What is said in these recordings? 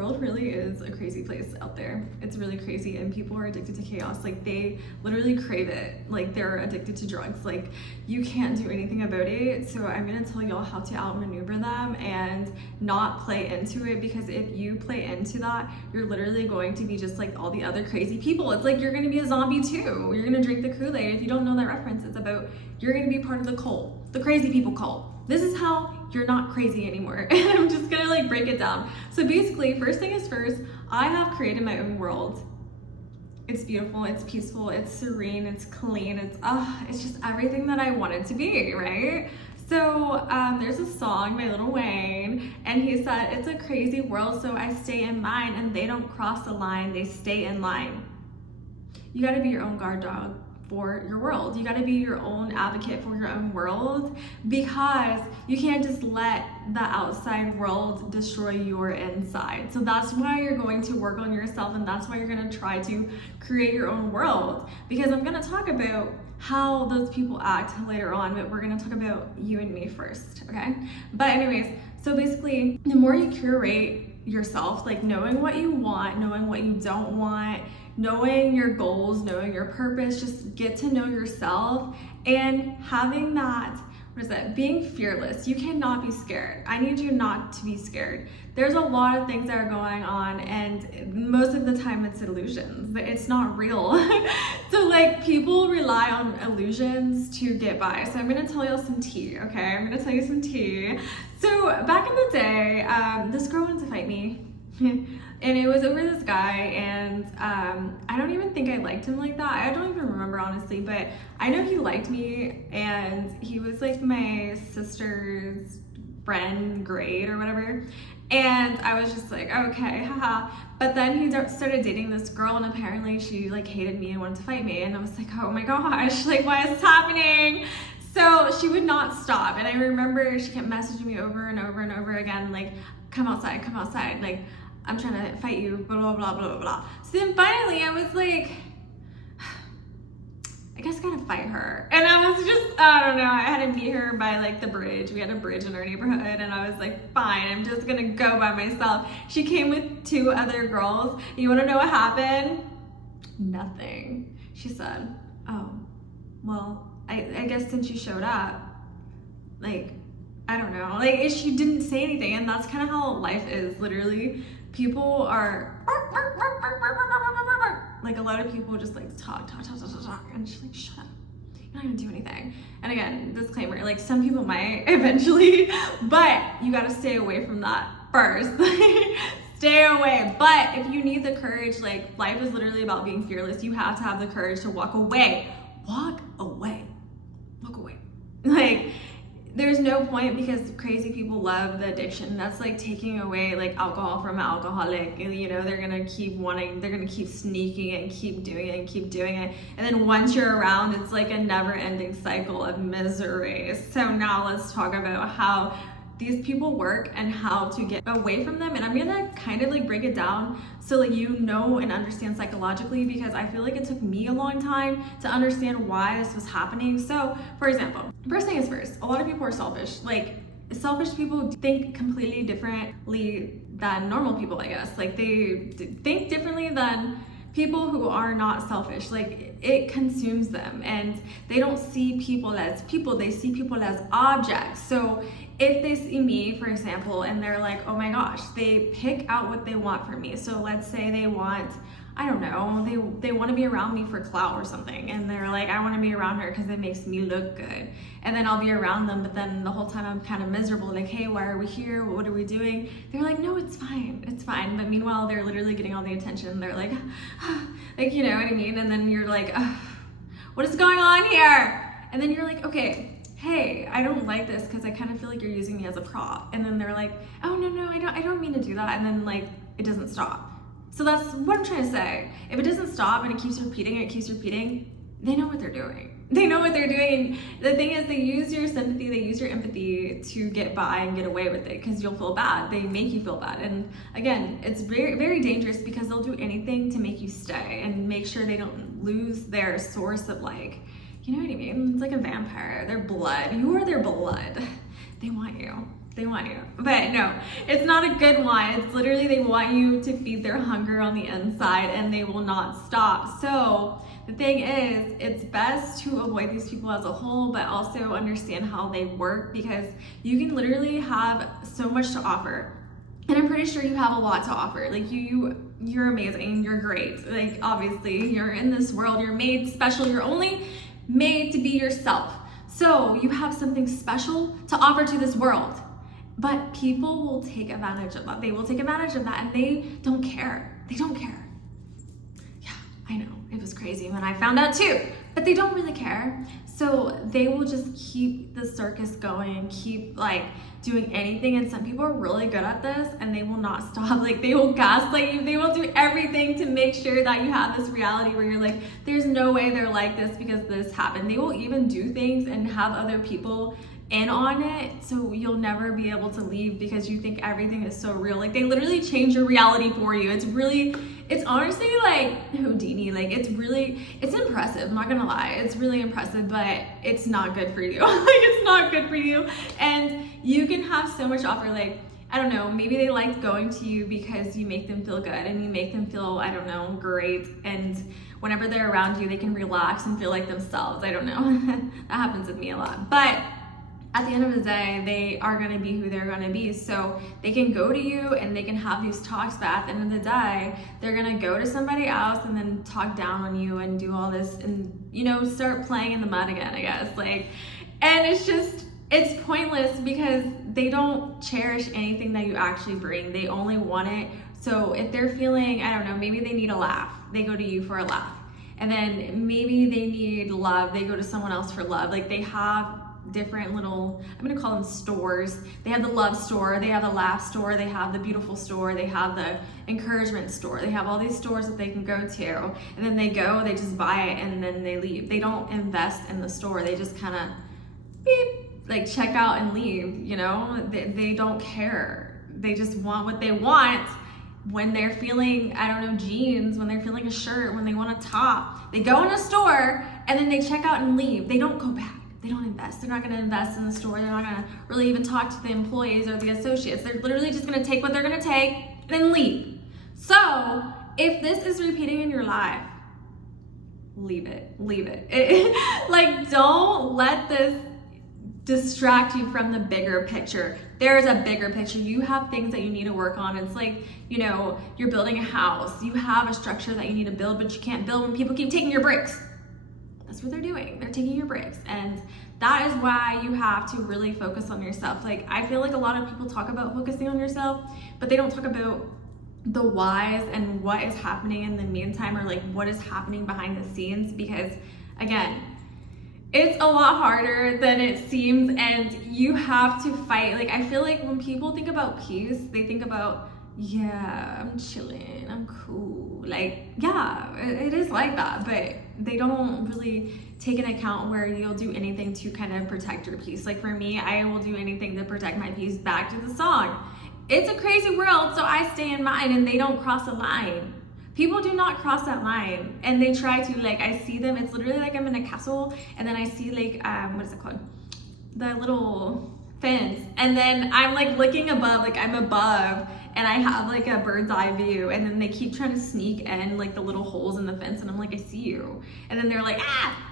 world really is a crazy place out there. It's really crazy, and people are addicted to chaos. Like, they literally crave it. Like, they're addicted to drugs. Like, you can't do anything about it. So I'm gonna tell y'all how to outmaneuver them and not play into it, because if you play into that, you're literally going to be just like all the other crazy people. It's like you're gonna be a zombie too. You're gonna drink the Kool-Aid. If you don't know that reference, it's about you're gonna be part of the cult, the crazy people cult. This is how you're not crazy anymore. And I'm just gonna like break it down. So basically, first thing is first, I have created my own world. It's beautiful, it's peaceful, it's serene, it's clean, it's just everything that I want it to be, right? So there's a song by Lil Wayne, and he said, it's a crazy world, so I stay in mine, and they don't cross the line, they stay in line. You gotta be your own guard dog for your world. You gotta be your own advocate for your own world, because you can't just let the outside world destroy your inside. So that's why you're going to work on yourself, and that's why you're gonna try to create your own world, because I'm gonna talk about how those people act later on, but we're gonna talk about you and me first, okay? But anyways, so basically, the more you curate yourself, like knowing what you want, knowing what you don't want, knowing your goals, knowing your purpose, just get to know yourself, and having that, what is it? Being fearless. You cannot be scared. I need you not to be scared. There's a lot of things that are going on, and most of the time it's illusions. It's not real. So like, people rely on illusions to get by. So I'm gonna tell you some tea, okay? I'm gonna tell you some tea. So back in the day, this girl wanted to fight me. And it was over this guy, and I don't even think I liked him like that. I don't even remember, honestly, but I know he liked me, and he was like my sister's friend grade or whatever. And I was just like, okay, haha. But then he started dating this girl, and apparently she like hated me and wanted to fight me. And I was like, oh my gosh, like, why is this happening? So she would not stop. And I remember she kept messaging me over and over and over again, like, come outside, like, I'm trying to fight you, blah, blah, blah, blah, blah. So then finally I was like, I guess I gotta fight her. And I was just, I don't know, I had to meet her by like the bridge. We had a bridge in our neighborhood, and I was like, fine, I'm just gonna go by myself. She came with 2 other girls. You wanna know what happened? Nothing. She said, oh, well, I guess since you showed up, like, I don't know, like, she didn't say anything. And that's kind of how life is, literally. People are like, a lot of people just like talk, and she's like, shut up, you're not gonna do anything. And again, disclaimer, like, some people might eventually, but you gotta stay away from that first. Stay away. But if you need the courage, like, life is literally about being fearless. You have to have the courage to walk away. Like, there's no point, because crazy people love the addiction. That's like taking away like alcohol from an alcoholic, and you know, they're gonna keep sneaking and keep doing it, and then once you're around, it's like a never-ending cycle of misery. So now let's talk about how these people work and how to get away from them. And I'm gonna kind of like break it down so like you know and understand psychologically, because I feel like it took me a long time to understand why this was happening. So for example, first thing is first, a lot of people are selfish. Like, selfish people think completely differently than normal people, I guess. Like, they think differently than people who are not selfish. Like, it consumes them, and they don't see people as people, they see people as objects. So if they see me, for example, and they're like, oh my gosh, they pick out what they want from me. So let's say they want, I don't know, they want to be around me for clout or something, and they're like, I want to be around her because it makes me look good. And then I'll be around them, but then the whole time I'm kind of miserable, like, hey, why are we here? What are we doing? They're like, no, it's fine. But meanwhile, they're literally getting all the attention. They're like, like, you know what I mean? And then you're like, what is going on here? And then you're like, okay, hey, I don't like this because I kind of feel like you're using me as a prop. And then they're like, oh, no, I don't mean to do that. And then like, it doesn't stop. So that's what I'm trying to say. If it doesn't stop and it keeps repeating, they know what they're doing. They know what they're doing. The thing is, they use your sympathy, they use your empathy to get by and get away with it, because you'll feel bad. They make you feel bad. And again, it's very, very dangerous, because they'll do anything to make you stay and make sure they don't lose their source of, like, you know what I mean? It's like a vampire. Their blood. You are their blood. They want you. they want you. But no, it's not a good one. It's literally they want you to feed their hunger on the inside and they will not stop. So the thing is, it's best to avoid these people as a whole, but also understand how they work, because you can literally have so much to offer. And I'm pretty sure you have a lot to offer. Like you're amazing, you're great. Like obviously you're in this world, you're made special, you're only made to be yourself. So you have something special to offer to this world. But people will take advantage of that. They will take advantage of that and they don't care. They don't care. Yeah, I know, it was crazy when I found out too, but they don't really care. So they will just keep the circus going, keep like doing anything. And some people are really good at this and they will not stop. Like they will gaslight you. They will do everything to make sure that you have this reality where you're like, there's no way they're like this because this happened. They will even do things and have other people in on it, so you'll never be able to leave because you think everything is so real. Like they literally change your reality for you. It's honestly like Houdini. Like it's impressive, I'm not gonna lie. It's really impressive, but it's not good for you. Like it's not good for you. And you can have so much offer. Like, I don't know, maybe they like going to you because you make them feel good and you make them feel, I don't know, great. And whenever they're around you, they can relax and feel like themselves. I don't know. That happens with me a lot. But at the end of the day, they are going to be who they're going to be. So they can go to you and they can have these talks, but at the end of the day, they're going to go to somebody else and then talk down on you and do all this and, you know, start playing in the mud again, I guess. Like, and it's pointless because they don't cherish anything that you actually bring. They only want it. So if they're feeling, I don't know, maybe they need a laugh, they go to you for a laugh. And then maybe they need love, they go to someone else for love. Like they have different little, I'm gonna call them stores. They have the love store, they have the laugh store, they have the beautiful store, they have the encouragement store. They have all these stores that they can go to, and then they go, they just buy it, and then they leave. They don't invest in the store. They just kind of beep, like check out and leave, you know? They don't care. They just want what they want. When they're feeling, I don't know, jeans, when they're feeling a shirt, when they want a top, they go in a store and then they check out and leave. They don't go back. They don't invest. They're not going to invest in the store. They're not going to really even talk to the employees or the associates. They're literally just going to take what they're going to take and then leave. So if this is repeating in your life, leave it. Leave it. Like, don't let this distract you from the bigger picture. There is a bigger picture. You have things that you need to work on. It's like, you know, you're building a house. You have a structure that you need to build, but you can't build when people keep taking your bricks. That's what they're doing. They're taking your bricks. And that is why you have to really focus on yourself. Like, I feel like a lot of people talk about focusing on yourself, but they don't talk about the whys and what is happening in the meantime, or like what is happening behind the scenes. Because again, it's a lot harder than it seems, and you have to fight. Like, I feel like when people think about peace, they think about, yeah, I'm chilling, I'm cool. Like, yeah, it is like that, but they don't really take into account where you'll do anything to kind of protect your peace. Like for me, I will do anything to protect my peace. Back to the song. It's a crazy world, so I stay in mine, and they don't cross a line. People do not cross that line, and they try to. Like, I see them, it's literally like I'm in a castle, and then I see like, what is it called? The little fence, and then I'm like looking above, like I'm above, and I have like a bird's eye view, and then they keep trying to sneak in like the little holes in the fence, and I'm like, I see you. And then they're like,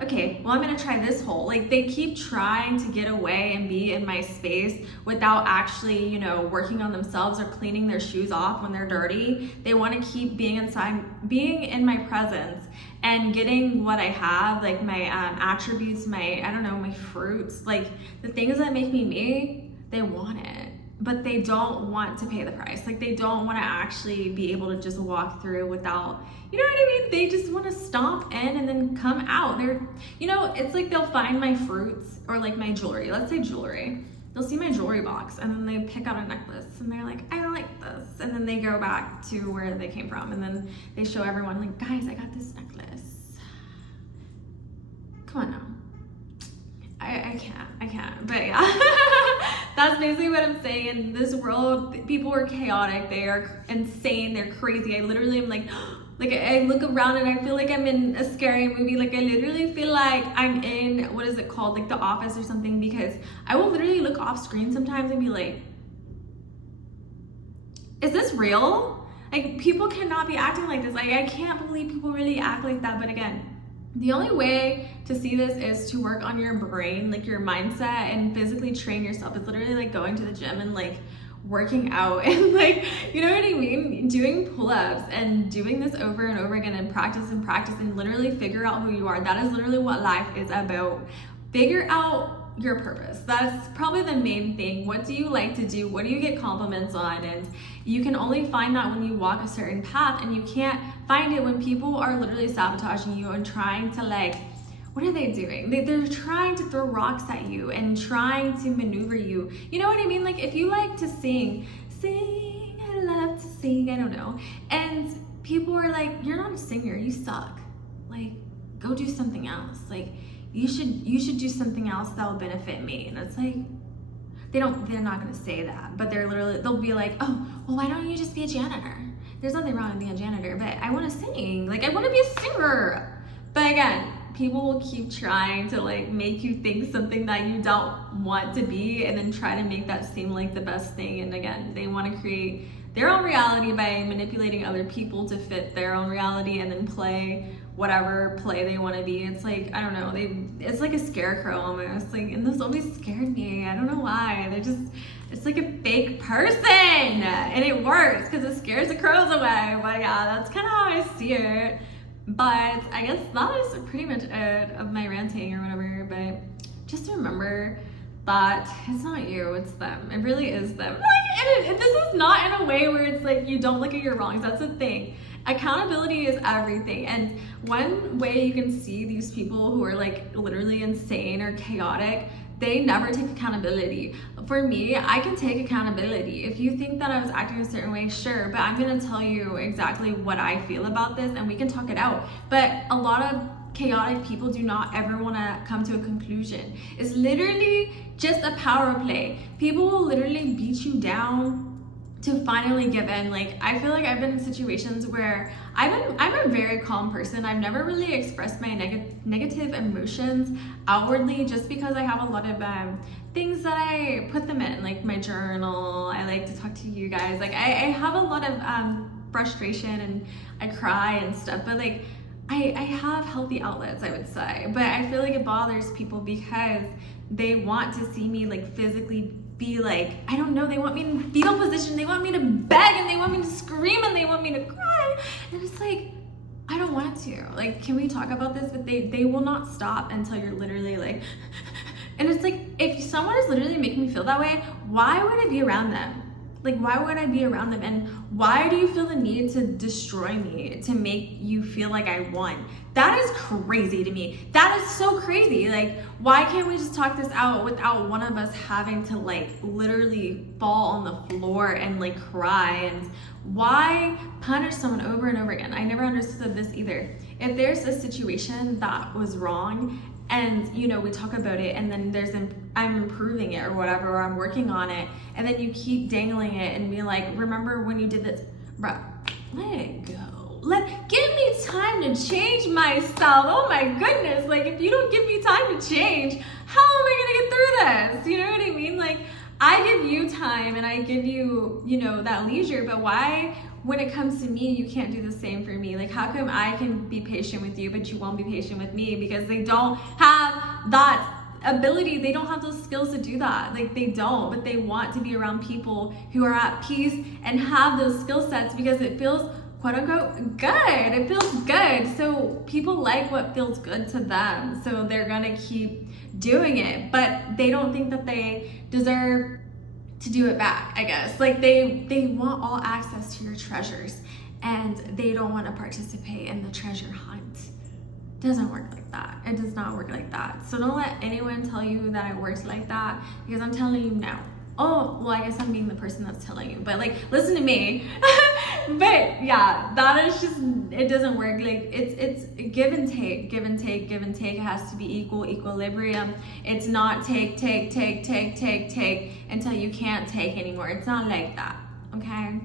okay, well, I'm gonna try this hole. Like, they keep trying to get away and be in my space without actually, you know, working on themselves or cleaning their shoes off when they're dirty. They want to keep being inside, being in my presence and getting what I have, like my attributes, my, I don't know, my fruits, like the things that make me me. They want it, but they don't want to pay the price. Like, they don't want to actually be able to just walk through without, you know what I mean? They just want to stomp in and then come out. They're, you know, it's like they'll find my fruits or like my jewelry. Let's say jewelry. They'll see my jewelry box and then they pick out a necklace and they're like, I don't like this. And then they go back to where they came from, and then they show everyone like, guys, I got this necklace. Come on now. I can't, but yeah. That's basically what I'm saying. In this world, people are chaotic, they are insane, they're crazy. I literally am like I look around and I feel like I'm in a scary movie. Like, I literally feel like I'm in, what is it called, like The Office or something, because I will literally look off screen sometimes and be like, is this real? Like, people cannot be acting like this. Like, I can't believe people really act like that. But again, the only way to see this is to work on your brain, like your mindset, and physically train yourself. It's literally like going to the gym and like working out and like, you know what I mean? Doing pull-ups and doing this over and over again and practice and literally figure out who you are. That is literally what life is about. Figure out your purpose. That's probably the main thing. What do you like to do? What do you get compliments on? And you can only find that when you walk a certain path, and you can't find it when people are literally sabotaging you and trying to like, what are they doing? They're trying to throw rocks at you and trying to maneuver you. You know what I mean? Like, if you like to sing, I love to sing, I don't know. And people are like, you're not a singer, you suck. Like, go do something else. Like, you should do something else that will benefit me. And it's like, they're not gonna say that, but they'll be like, oh, well, why don't you just be a janitor? There's nothing wrong with being a janitor, but I wanna sing. Like, I wanna be a singer. But again, people will keep trying to like make you think something that you don't want to be, and then try to make that seem like the best thing. And again, they want to create their own reality by manipulating other people to fit their own reality, and then play whatever play they want to be. It's like, I don't know, it's like a scarecrow almost. Like, and this always scared me. I don't know why. It's like a fake person, and it works because it scares the crows away. But yeah, that's kind of how I see it. But I guess that is pretty much it of my ranting or whatever. But just remember that it's not you, it's them. It really is them. Like, and this is not in a way where it's like you don't look at your wrongs. That's the thing. Accountability is everything. And one way you can see these people who are like literally insane or chaotic, they never take accountability. For me, I can take accountability. If you think that I was acting a certain way, sure, but I'm gonna tell you exactly what I feel about this, and we can talk it out. But a lot of chaotic people do not ever want to come to a conclusion. It's literally just a power play. People will literally beat you down to finally give in. Like, I feel like I've been in situations where I'm a very calm person. I've never really expressed my negative emotions outwardly, just because I have a lot of things that I put them in, like my journal. I like to talk to you guys. Like, I have a lot of frustration, and I cry and stuff, but like I have healthy outlets, I would say. But I feel like it bothers people because they want to see me like physically be like, I don't know, they want me in fetal position, they want me to beg, and they want me to scream, and they want me to cry. And it's like, I don't want to. Like, can we talk about this? But they will not stop until you're literally like, and it's like, if someone is literally making me feel that way, why would I be around them? Like, why would I be around them? And why do you feel the need to destroy me, to make you feel like I won? That is crazy to me. That is so crazy. Like, why can't we just talk this out without one of us having to like literally fall on the floor and like cry? And why punish someone over and over again? I never understood this either. If there's a situation that was wrong, and you know, we talk about it, and then I'm improving it or whatever, or I'm working on it, and then you keep dangling it and be like, remember when you did this? Bruh, let it go. Give me time to change myself. Oh my goodness, like, if you don't give me time to change, how am I gonna get through this? You know what I mean? Like, I give you time and I give you, you know, that leisure, but why, when it comes to me, you can't do the same for me? Like, how come I can be patient with you, but you won't be patient with me? Because they don't have that ability, they don't have those skills to do that. Like, they don't, but they want to be around people who are at peace and have those skill sets, because it feels, quote unquote, good. It feels good. So people like what feels good to them, so they're gonna keep doing it, but they don't think that they deserve to do it back, I guess. Like, they want all access to your treasures, and they don't want to participate in the treasure hunt. It doesn't work like that. It does not work like that. So don't let anyone tell you that it works like that, because I'm telling you now. Oh, well, I guess I'm being the person that's telling you, but like, listen to me. But yeah, that is just, it doesn't work. Like, it's give and take, give and take, give and take. It has to be equilibrium. It's not take until you can't take anymore. It's not like that. Okay.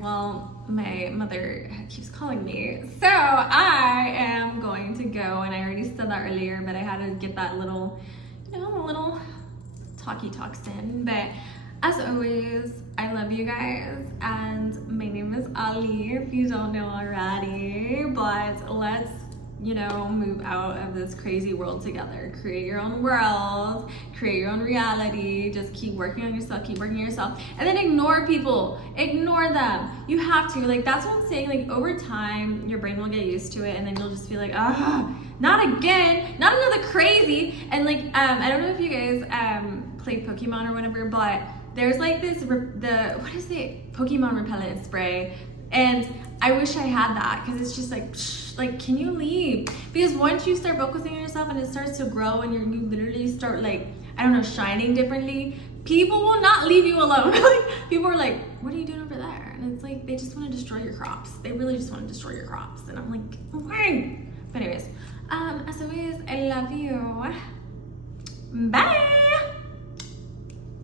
Well, my mother keeps calling me, so I am going to go, and I already said that earlier, but I had to get that little, you know, the little talks in. But As always, I love you guys, and my name is Ali, if you don't know already, but let's, you know, move out of this crazy world together. Create your own world, create your own reality, just keep working on yourself, keep working on yourself, and then ignore people, ignore them. You have to, like, that's what I'm saying, like, over time, your brain will get used to it, and then you'll just be like, ah, not again, not another crazy. And like, I don't know if you guys play Pokemon or whatever, but there's like this, what is it, Pokemon repellent spray, and I wish I had that, because it's just like, psh, like, can you leave? Because once you start focusing on yourself and it starts to grow and you literally start, like, I don't know, shining differently, people will not leave you alone. Like, people are like, what are you doing over there? And it's like, they just want to destroy your crops. They really just want to destroy your crops. And I'm like, okay. But anyways, as always, I love you. Bye.